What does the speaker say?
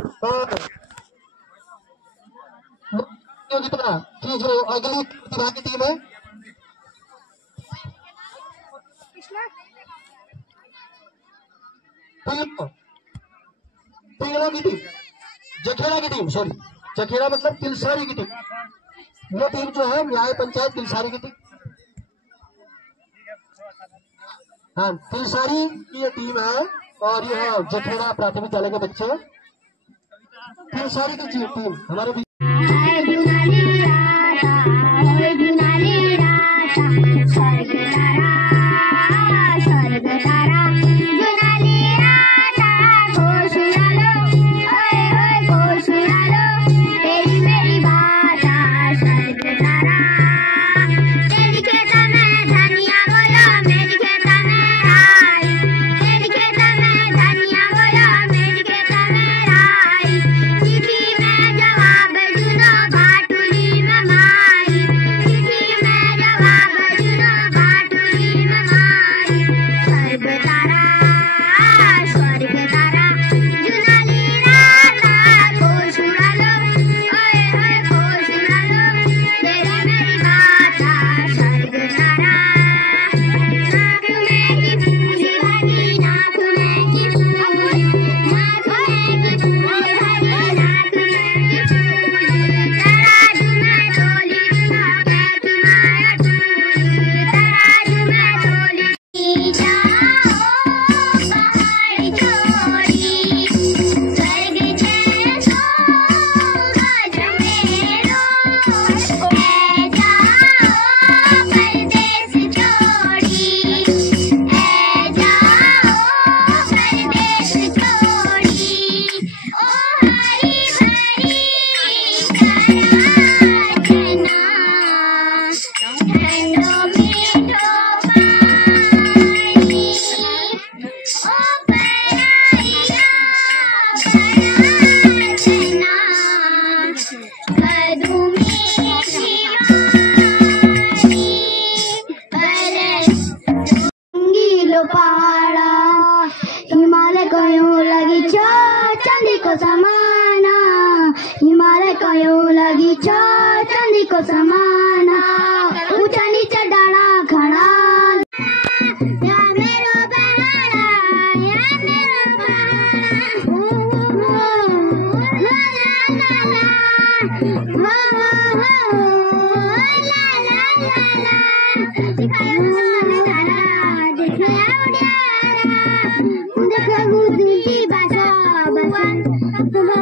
और प्रतियोगिता की जो अगली प्रतिभागी टीम है पिंगलों की टीम, जखेड़ा की टीम, सॉरी जखेड़ा मतलब तिलसारी की टीम। ये टीम जो है न्याय पंचायत तिलसारी की टीम। हाँ, तिलसारी की ये टीम है और यह जखेड़ा प्राथमिक विद्यालय के बच्चे। तिलसारी की टीम हमारे हिमालय को यूं लगी चांदी को समाना, हिमालय को यूं लगी चांदी को समाना, ऊंचा नीचा डाला खड़ा या मेरो बहाना, या मेरो बहाना, ला ला ला ला, हो ला ला ला ला, दिखाया तारा दिखाया उड़ारा, देखो गुदी बासा बसन